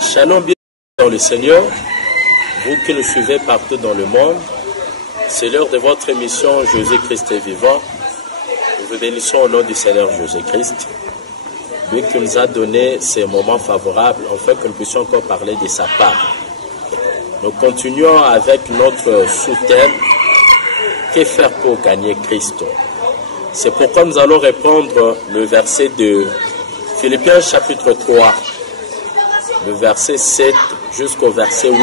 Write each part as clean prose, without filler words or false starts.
Shalom, bien dans le Seigneur, vous qui nous suivez partout dans le monde, c'est l'heure de votre émission Jésus-Christ est vivant. Nous vous bénissons au nom du Seigneur Jésus-Christ, lui qui nous a donné ces moments favorables, afin que nous puissions encore parler de sa part. Nous continuons avec notre sous-thème, que faire pour gagner Christ? C'est pourquoi nous allons reprendre le verset de Philippiens chapitre 3, le verset 7 jusqu'au verset 8.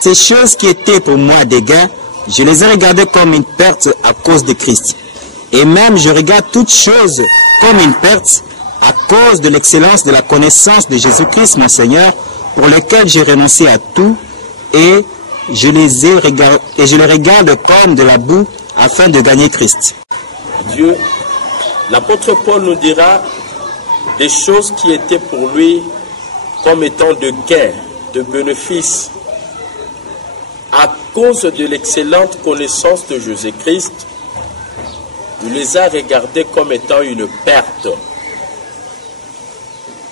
Ces choses qui étaient pour moi des gains, je les ai regardées comme une perte à cause de Christ. Et même je regarde toutes choses comme une perte à cause de l'excellence de la connaissance de Jésus-Christ, mon Seigneur, pour lequel j'ai renoncé à tout, et je les regarde comme de la boue afin de gagner Christ. Dieu, l'apôtre Paul nous dira des choses qui étaient pour lui comme étant de gain, de bénéfice, à cause de l'excellente connaissance de Jésus-Christ. Il les a regardés comme étant une perte.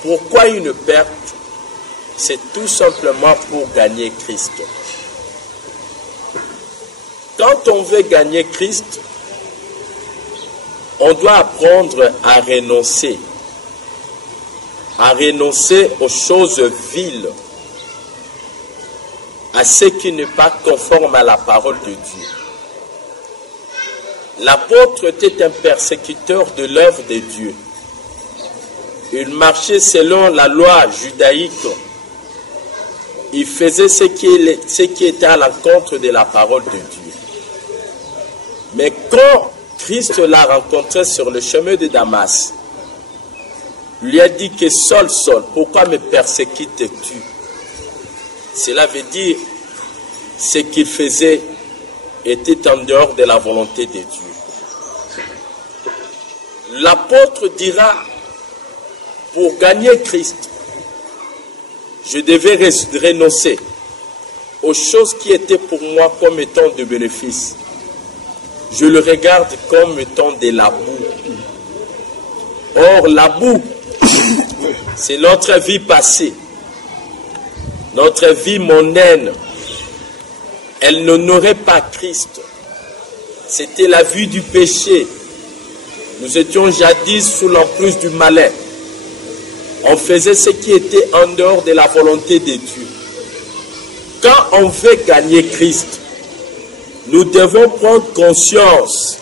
Pourquoi une perte? C'est tout simplement pour gagner Christ. Quand on veut gagner Christ, on doit apprendre à renoncer aux choses viles, à ce qui n'est pas conforme à la parole de Dieu. L'apôtre était un persécuteur de l'œuvre de Dieu. Il marchait selon la loi judaïque. Il faisait ce qui était à l'encontre de la parole de Dieu. Mais quand Christ l'a rencontré sur le chemin de Damas, il lui a dit que Saul, pourquoi me persécutes-tu? Cela veut dire ce qu'il faisait était en dehors de la volonté de Dieu. L'apôtre dira, pour gagner Christ, je devais renoncer aux choses qui étaient pour moi comme étant de bénéfice. Je le regarde comme étant de la boue. Or, la boue, c'est notre vie passée, notre vie mondaine. Elle n'honorait pas Christ. C'était la vie du péché. Nous étions jadis sous l'emprise du malin. On faisait ce qui était en dehors de la volonté de Dieu. Quand on veut gagner Christ, nous devons prendre conscience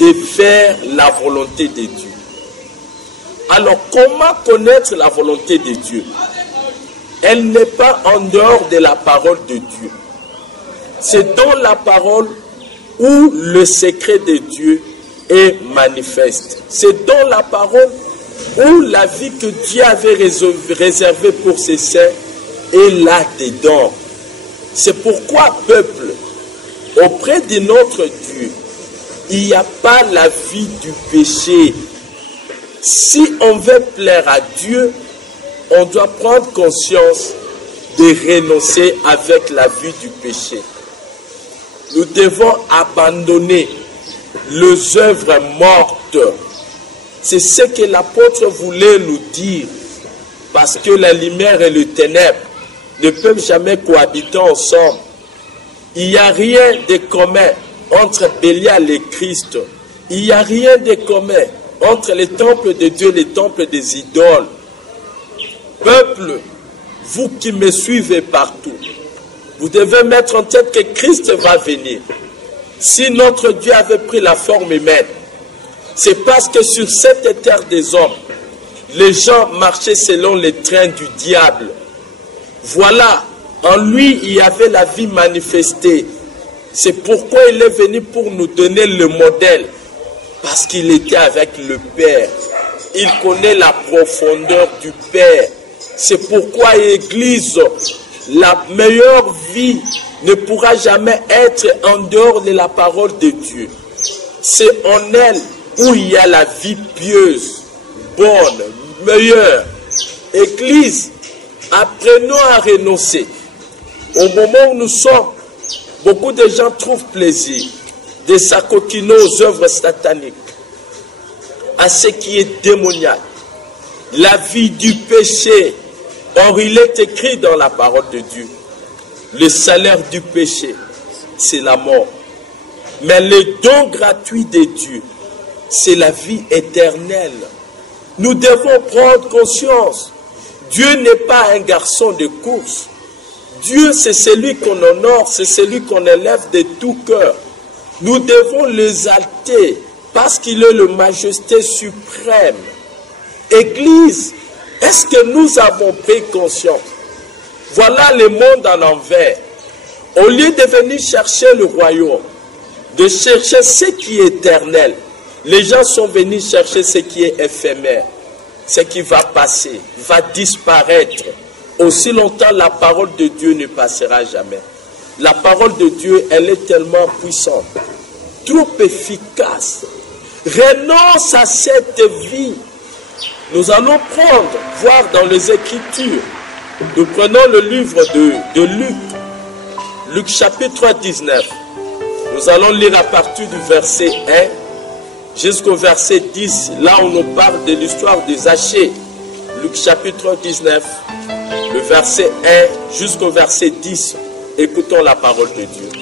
de faire la volonté de Dieu. Alors, comment connaître la volonté de Dieu? Elle n'est pas en dehors de la parole de Dieu. C'est dans la parole où le secret de Dieu est manifeste. C'est dans la parole où la vie que Dieu avait réservée pour ses saints est là-dedans. C'est pourquoi, peuple, auprès de notre Dieu, il n'y a pas la vie du péché. Si on veut plaire à Dieu, on doit prendre conscience de renoncer avec la vie du péché. Nous devons abandonner les œuvres mortes. C'est ce que l'apôtre voulait nous dire. Parce que la lumière et le ténèbre ne peuvent jamais cohabiter ensemble. Il n'y a rien de commun entre Bélial et Christ. Il n'y a rien de commun entre les temples de Dieu et les temples des idoles. Peuple, vous qui me suivez partout, vous devez mettre en tête que Christ va venir. Si notre Dieu avait pris la forme humaine, c'est parce que sur cette terre des hommes, les gens marchaient selon les trains du diable. Voilà, en lui, il y avait la vie manifestée. C'est pourquoi il est venu pour nous donner le modèle. Parce qu'il était avec le Père. Il connaît la profondeur du Père. C'est pourquoi l'Église, la meilleure vie ne pourra jamais être en dehors de la parole de Dieu. C'est en elle où il y a la vie pieuse, bonne, meilleure. Église, apprenons à renoncer. Au moment où nous sommes, beaucoup de gens trouvent plaisir de s'acoquiner aux œuvres sataniques. à ce qui est démoniaque, la vie du péché. Or, il est écrit dans la parole de Dieu, le salaire du péché, c'est la mort. Mais le don gratuit de Dieu, c'est la vie éternelle. Nous devons prendre conscience. Dieu n'est pas un garçon de course. Dieu, c'est celui qu'on honore, c'est celui qu'on élève de tout cœur. Nous devons l'exalter parce qu'il est le majesté suprême. Église, est-ce que nous avons pris conscience? Voilà le monde à l'envers. Au lieu de venir chercher le royaume, de chercher ce qui est éternel, les gens sont venus chercher ce qui est éphémère, ce qui va passer, va disparaître. Aussi longtemps, la parole de Dieu ne passera jamais. La parole de Dieu, elle est tellement puissante, trop efficace. Renonce à cette vie. Nous allons voir dans les Écritures. Nous prenons le livre de Luc, Luc chapitre 19. Nous allons lire à partir du verset 1 jusqu'au verset 10. Là, on nous parle de l'histoire de Zachée. Luc chapitre 19, le verset 1 jusqu'au verset 10. Écoutons la parole de Dieu.